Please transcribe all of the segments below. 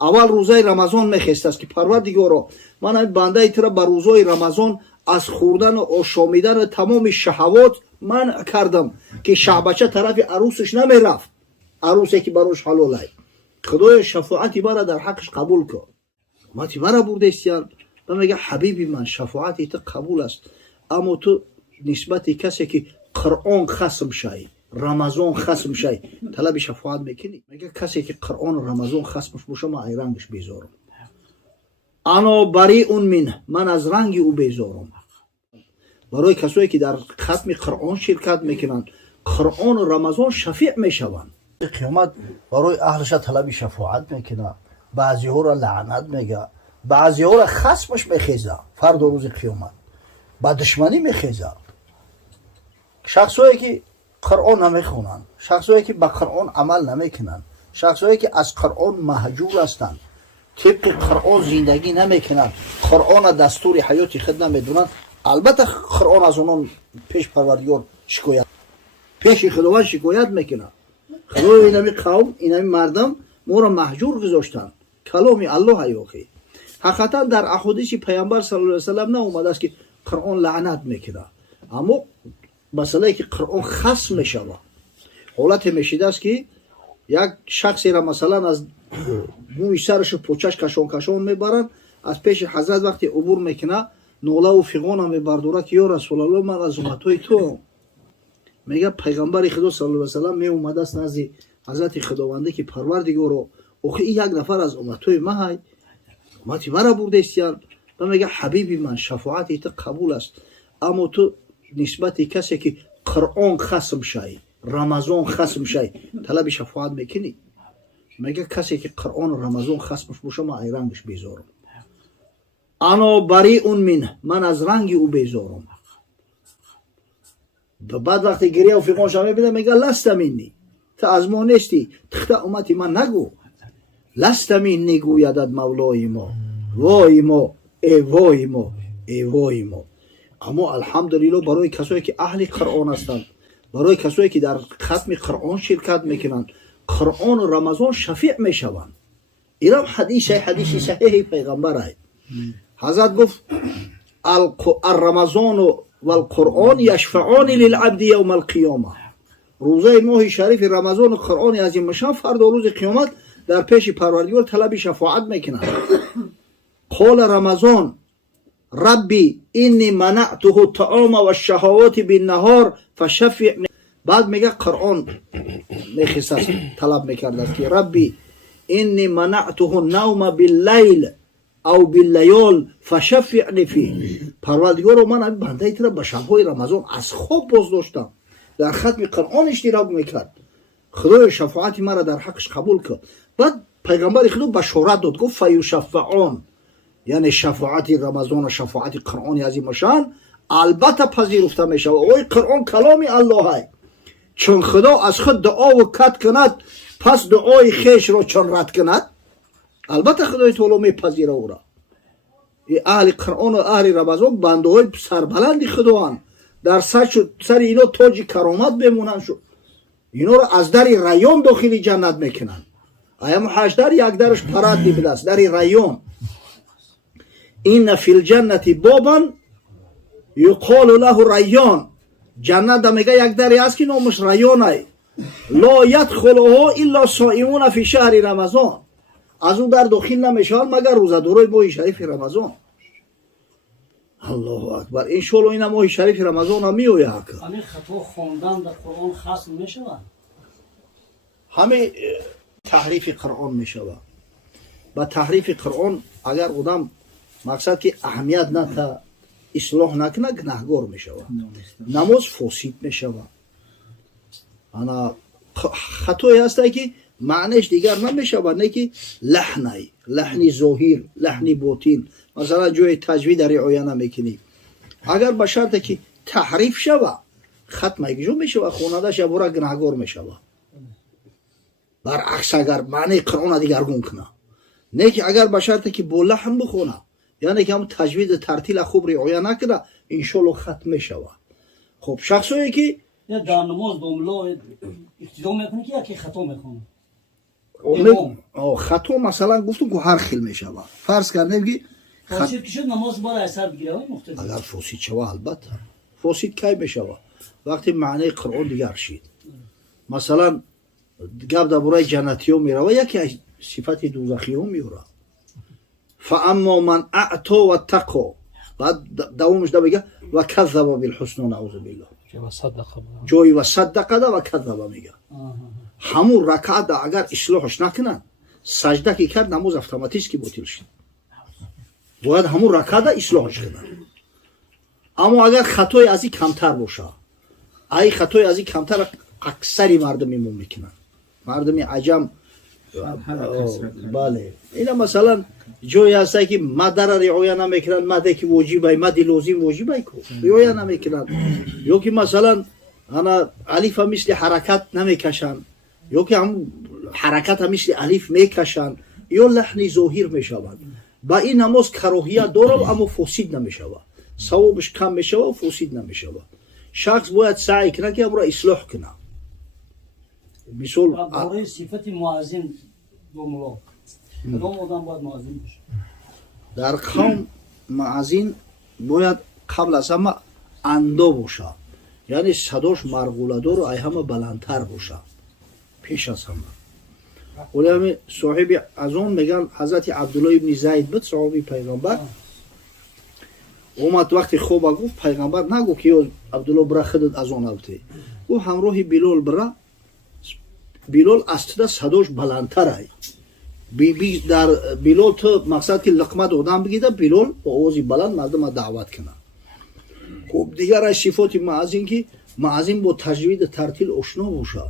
اول روزای رمضان میخست است که پروردگارا من این بنده تو را به روزای رمضان از خوردن و آشامیدن تمام شهوات منع کردم که شعبچه طرف عروسش نمیرفت، عروسی که براش حلال است. خدای شفاعتی مرا در حقش قبول کن. ماتی مرا برده استیان و میگه حبیبی من شفاعتی تو قبول است، اما تو نسبت کسی که قرآن خصم شای رمضان خصم شای طلب شفاعت میکنی؟ میگه کسی که قرآن و رمضان خصمش باشه من ای رنگش بیزارم. انا بریء منه، من از رنگ او بیزارم. برای کسایی که در ختم قرآن شرکت میکنند قرآن و رمضان شفیع میشوند. قیامت برای اهلش طلب شفاعت میکنه، بعضی ها را لعنت میگه، بعضی ها را خصمش میخیزه. فردا روز قیامت با دشمنی میخیزه. شخصایی که قرآن نمیخونن، شخصایی که با قرآن عمل نمیکنن، شخصایی که از قرآن مهجور هستند، طبق قرآن زندگی نمیکنن، قرآن دستور حیات خود نمیدونن، البته قرآن از اونان پیش پروردگار شکایت، پیش خداوند شکایت میکنه. خدای اینمی قوم، اینمی مردم ما را مهجور گذاشتن. کلام الله ایاخی حقیقتا در احادیث پیامبر صلی الله علیه و سلم نه اومده است که قرآن لعنت میکنه، اما مسئله که قرآن خصم میشوه. حالت میشیده است که یک شخصی را مثلا از موی سرش و پوچش کشان میبرن، از پیش حضرت وقتی عبور میکنه نوله و فیغان هم میبردوره که یا رسول الله من از امتای تو. میگه پیغمبر خدا صلی الله علیه و سلم می اومده است نزد حضرت خداونده که پروردگارا اوخی یک نفر از امتای ما های امتی مرا برده استیان و میگه حبیبی من شفاعتی تو قبول است، اما تو نسبت کسی که قرآن خصم شای رمضان خصم شای طلب شفاعت میکنی؟ میگه کسی که قرآن و رمضان خصمش باشه من ای رنگش بیزارم. انا بریء منه، من از رنگ او بیزارم. و بعد وقتی گریه و فیقان شما میبینه میگه لست منی، تا از ما نیستی، تخت امتی من نگو. لست منی گویدد مولای ما، وای ما ای وای ما ای وای ما. اما الحمدلله برای کسایی که اهل قرآن هستند، برای کسایی که در ختم قرآن شرکت میکنند قرآن و رمضان شفیع میشوند. اینم حدیث صحیح پیغمبر است. حضرت گفت الرمضان و القرآن یشفعان للعبد یوم القیامه. روزه ماه شریف رمضان و قرآن عظیم شان فردا روز قیامت در پیش پروردگار طلب شفاعت میکنند. قال رمضان ربی اینی منعته الطعام و الشهوات بالنهار فشفع. بعد میگه قرآن میخواست طلب میکرد که ربی اینی منعته النوم باللیل او باللیال فشفعنی فیه. پروردگار من بنده ایت را به شبهای رمضان از خواب باز داشتم، در ختم قرآن اشتراک میکرد. خدای شفاعتی مرا در حقش قبول کرد. بعد پیغمبر خدا بشارت داد، گفت فیشفعان، یعنی شفاعت رمضان و شفاعت قرآن عظیم شان البته پذیرفته میشه. اوی قرآن کلام الله است، چون خدا از خود دعا و کت کند پس دعای خیش را چون رد کند؟ البته خدای تعالی میپذیره او را. اهل قرآن و اهل رمضان بنده های سربلند خدا هستند، در سر اینا تاج کرامت بمونن شد. اینا را از در ریان داخل جنت میکنن. ایم 8 در یک درش پرد دیبده است، در ریان. این فی الجنة بابا یقال له ریان. جنت میگه یک دری است که نامش ریان است، لا یدخلها الا صائمون فی شهر رمضان. از اون در داخل نمیشن مگر روزه‌دارای ماه شریف رمضان. الله اکبر. ان شاء الله این ماه شریف رمضان هم میآید. همین خطا خواندن در قرآن خاص میشود، همه تحریف قرآن میشود. با تحریف قرآن اگر آدم مقصد که اهمیت نده اصلاح نکنه گناهگار میشود، نماز فاسد میشود. انا خطایی هسته که معنیش دیگر نمیشود، نه که لحنی ظاهر، لحنی باطن. مثلا جای تجوید رعایت نمیکنی، اگر به شرط که تحریف شود ختم اجرا میشود، خواننده شبورا گناهگار میشود. برعکس اگر معنی قرآن دیگرگون کنه، نه که اگر به شرط که با لحن بخونه، یعنی که هم تجوید ترتیل خوب رعایت نکنه ان شاء الله ختم میشود. خب شخصی که یا در نماز با ملا اقتدا میکنه که یکی خطا میکنه، خطا مثلا گفتم که هر خیل می شود. فرض کردیم که فاسد که شد نماز بار اثر بگیره مختلف. اگر فاسد شود البته فاسد کی بشود وقتی معنی قرآن دیگر شید. مثلا گپ درباره جنتی‌ها میروه یکی از صفت دوزخی‌ها میوره. فاما من اعطى واتقى بعد دومش ده بگه و کذب بالحسنى نعوذ بالله جوی و صدق ده و کذب میگه. همون رکعت ده اگر اصلاحش نکنن سجده که کرد نماز اتوماتیک کی باطل شد. باید همون رکعت ده اصلاحش کنن. اما اگر خطای از این کمتر باشه ای خطای از این کمتر اکثری مردم میکنن. مردم عجم بله اینا مثلا جایی هسته که مدر رعایت نمیکنن مده که واجبه مد لازم واجبه کو رعایت نمیکنن یا که مثلا انا الف مثل حرکت نمیکشن یا که هم حرکت مثل الف میکشن یا لحن ظاهر میشوند با این نماز کراهیت داره اما فاسد نمیشود ثوابش کم میشود و فاسد نمیشود. شخص باید سعی کنه که امر اصلاح کنه. مثال برای صفت مؤذن دو ملاک کدام آدم باید مؤذن بشه؟ در قوم مؤذن باید قبل از همه اندا باشه یعنی صداش مرغوله‌دار و ای همه بلندتر باشه پیش از همه. ولی همه صاحب از اون میگن حضرت عبدالله ابن زید بود صحابی پیغمبر اومد وقتی خوب گفت پیغمبر نگو که عبدالله برا خودت از اون اوتی گفت همراه بلال برا بلال استده صداش بلندتره در بلال تو مقصد که لقمه دادن بگیده بلال با آوازی بلند مردم دعوت کنه. خب دیگر از صفات مؤذن که مؤذن با تجوید ترتیل آشنا باشه.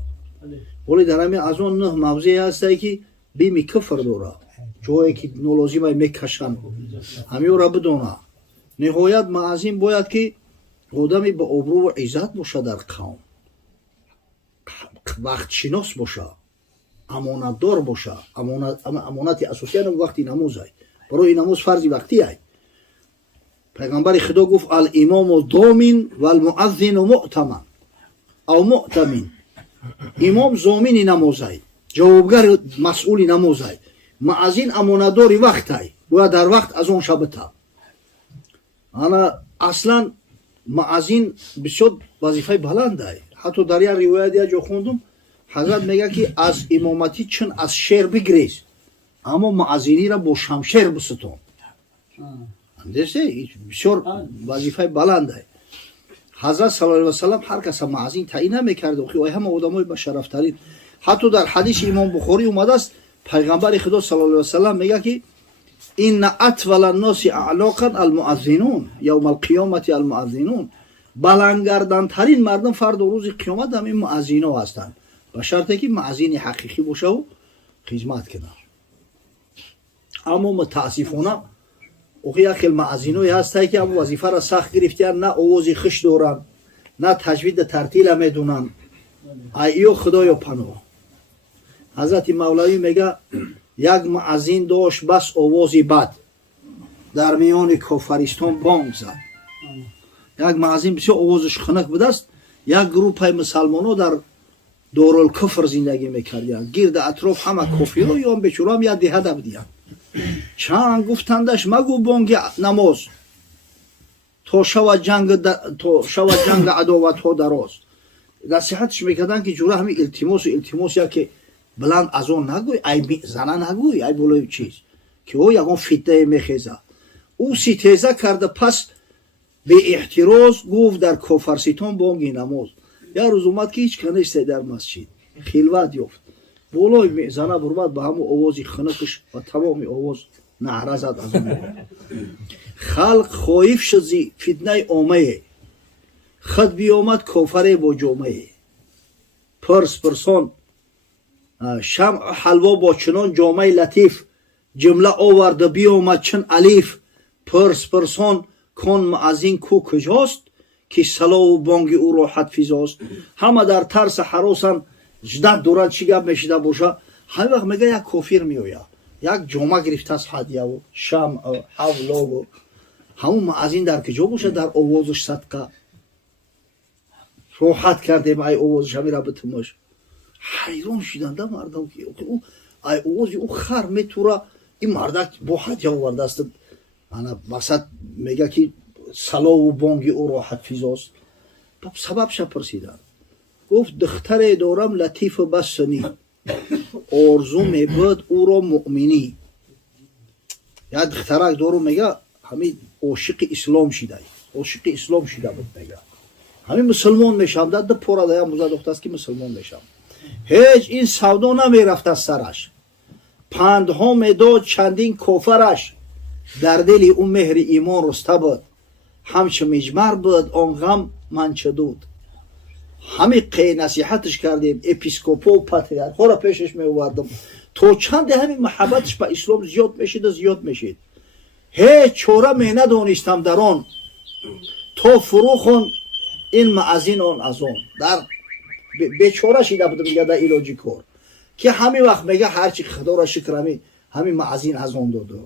ولی در همین از اون نه موضعی هسته که بیم کفر داره جایی که نالازمه میکشن همین را بدونه. نهایت مؤذن باید که آدمی با آبرو و عزت باشه در قوم وقت شناس باشه امانت دار باشه. امانت اساسی هم وقتی نماز های برای نماز فرض وقتی های. پیغمبر خدا گفت الامام ضامن و المؤذن مؤتمن او مؤتمن. امام ضامن نماز های جوابگر مسئول نماز های مؤذن امانت دار وقت های باید در وقت از اون شبته. انا اصلا مؤذن بسیار وظیفه بلند های. حتی در یک روایت یا جو خوندم حضرت میگه که از امامتی چون از شیر بگریز اما مؤذنی را با شمشیر بستون. اندیسته بسیار وظیفه بلنده. حضرت صلی الله علیه و سلم هر کس مؤذن تعیین نمیکرد و خیلی همه آدمای با شرف ترین. حتی در حدیث امام بخاری اومده است پیغمبر خدا صلی الله علیه و سلم میگه که ان اطول الناس اعناقا المؤذنون یوم القیامت المؤذنون. بلندگردن ترین مردم فرد و روز قیامت هم این مؤذنا هستند به شرطی که مؤذن حقیقی باشه و خدمت کنه. اما متاسفانه اوخی خیلی مؤذنایی هستند که هم وظیفه را سخت گرفتن نه آواز خوش دارن نه تجوید ترتیل میدونن. ایو خدایا پناه. حضرت مولوی میگه یک مؤذن داشت بس آوازی بد در میان کافرستان بانگ زد. یک مؤذن بسیار آوازش خنک بود است. یک گروه مسلمان‌ها در دارالکفر زندگی میکردند گرد اطراف همه کافرها یا بیچاره هم یک دهه بودند. چند گفتندش مگو بانگ نماز تا شود جنگ عداوت ها دراز. نصیحتش میکردن که جوره همین التماس یا که بلند از اون نگوی ای زنه نگوی ای بلوی چیز که او یکون فتنه میخیزه. او ستیزه کرده پس به احتراز گفت در کافرستان بانگ نماز. یا روز اومد که هیچ کنیست در مسجد خلوت یافت بولای میزنه برباد به همون آوازی خنکش و تمام آواز نعره زد از اون. خلق خایف شد زی فتنه عامه خود بیامد کافره با جامعه. پرسان شمع حلوا با چنان جامعه لطیف جمله آورده بیامد چون الیف. پرسان کن مؤذن کو کجاست که صلا و بانگ او راحت فضاست. همه در ترس حراسن جدت دوران چی گپ میشیده باشه. همه وقت میگه یک کافر میویا یک جامعه گرفته از هدیه و شمع و حولا و همون مؤذن در کجا باشه در آوازش صدقه راحت کرده ای آوازش همی را بتماش. حیران شدنده مردم که او ай овози ӯ хар метура ин мардак бо ҳадя овардааст ана мақсад мега ки салову бонги ӯ роҳат физост сабабша пурсиданд гуфт духтаре дорам латифу бассунӣ орзу мебуд ӯро муъминӣ як духтарак дору мега ҳамин ошиқи ислом шида буд мега ҳамин мусулмон мешавам дар ду пора даян буза духтааст ки мусулмон мешавам ҳеҷ ин савдо намерафт аз сараш пандҳо медод чандин кофараш дар дили ӯ меҳри имон руста буд ҳамчу миҷмар буд он ғам манчудуд ҳамин қей насиҳатш кардем епископо патриархоро пешаш меовардам то чанде ҳамин маҳаббатш ба ислом зиёд мешид ҳеҷ чора менадонистам дар он то фурӯхон ин маъазин он аз он дар бечора шида будам мега дар илоҷи кор ки ҳамин вақт мега ҳарчи худоро шукр ҳамин маъазин аз он доду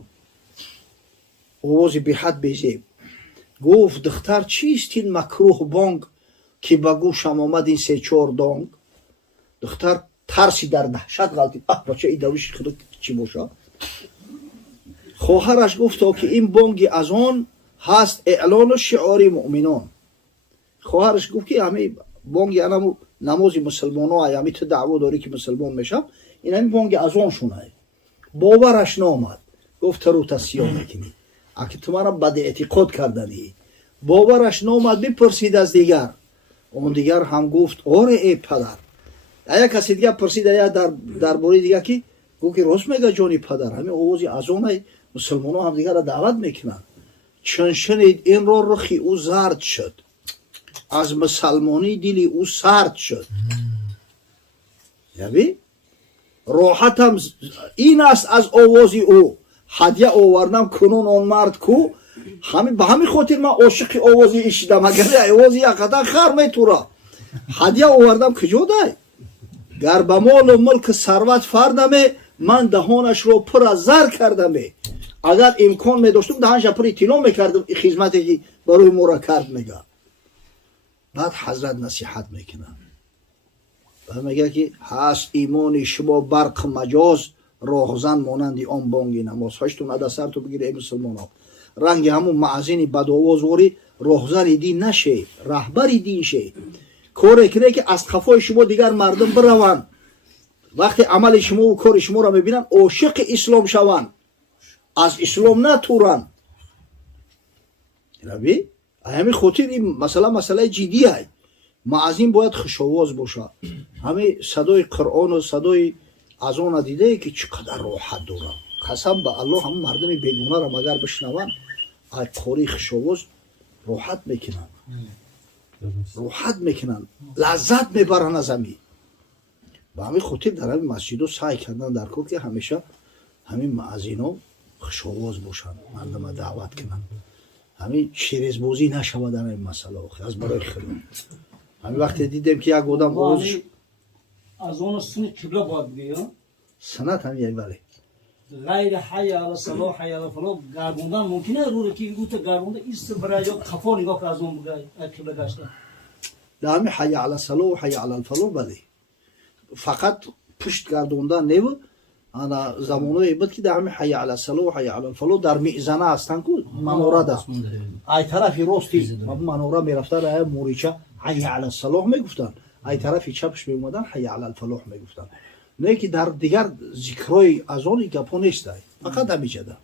овози беҳад безеб гуфт духтар чист ин макрӯҳ бонг ки ба гӯшам омад ин се-чор донг духтар тарси дар даҳшат ғалтид бача ин давиши худо чӣ бошад хоҳараш гуфто ки ин бонги аз он ҳаст эълону шиори муъминон хоҳараш гуфт ки ҳамин бонги анаму намози мусулмоно ай ҳамин ту даъво дорӣ ки мусулмон мешам ин ҳамин бонги аз он шунай бовараш наомад гуфт тару тасьё мекунӣ аки ту маро бадеътиқод карданӣ бовараш наомад бипурсид аз дигар он дигар ҳам гуфт оре эй падар як каси дигар пурсид дар бораи дигар ки гуфт ки рост мега ҷони падар ҳамин овози аз онай мусулмонон ҳамдигарро даъват мекунанд чун шунид инро рухи ӯ зард шуд аз мусалмонӣ дили ӯ сард шуд яби роҳатам ин аст аз овози ӯ ҳадя овардам кунун он мард ку ба ҳамин хотир ман ошиқи овози ин шидам агар овози якқадар хар метура ҳадя овардам куҷо дай гар ба молу мулку сарват фардаме ман даҳонашро пур аз зар кардаме агар имкон медоштум даҳанша пури тилло мекардам хизмате ки барои моро кард мега баъд ҳазрат насиҳат мекунад ва мега ки ҳаст имони шумо барқу маҷоз роҳзан монанди он бонги намоз ҳоштун ада сарту бигир эй мусулмоно ранги ҳамун маъазини бадовозворӣ роҳзани дин наше раҳбари дин ше коре кине ки аз қафои шумо дигар мардум бираванд вақте амали шумову кори шуморо мебинанд ошиқи ислом шаванд аз ислом натуранд раби ҳамин хотир ин масъалаи ҷиддӣ ай маъазин бояд хушовоз бошад ҳамин садои қуръону садои аз она дидае ки чӣ қадар роҳат дорад қасам ба аллоҳ ҳамун мардуми бегунаро агар бишнаванд ай қори хушовоз роҳат мекунанд лаззат мебаранд аз ҳамин ба ҳамин хотир дар ҳамин масҷидо саъй кардан дар кор ки ҳамеша ҳамин маъазино хушовоз бошанд мардума даъват кунанд ҳамин шерезбозӣ нашавад дар ҳамин масъала аз барои худо ҳамин вақте дидем ки як одам аз он суни қибла бояд биё санат ҳамин як бале ғайри ҳайя ала салоҳ ҳайя ала фалоҳ гардондан мумкина рӯре ки гуфта гардонда ист бара ё қафо нигоҳ ка аз он қибла гашта дар ҳамин ҳайя ала салоҳ ҳайя ала фалоҳ бале фақат пушт гардондан неву ана замоное буд ки дар ҳамин ҳайя ала салоҳ ҳайя ала фалоҳ дар миъзана ҳастанд ку манорада ай тарафи рости манора мерафтан ай морича ҳайя ала салоҳ мегуфтанд ай тарафи чапш меомадан ҳайя ала фалоҳ мегуфтанд не ки дар дигар зикрои аз они гапҳо нестай фақат ҳамиҷада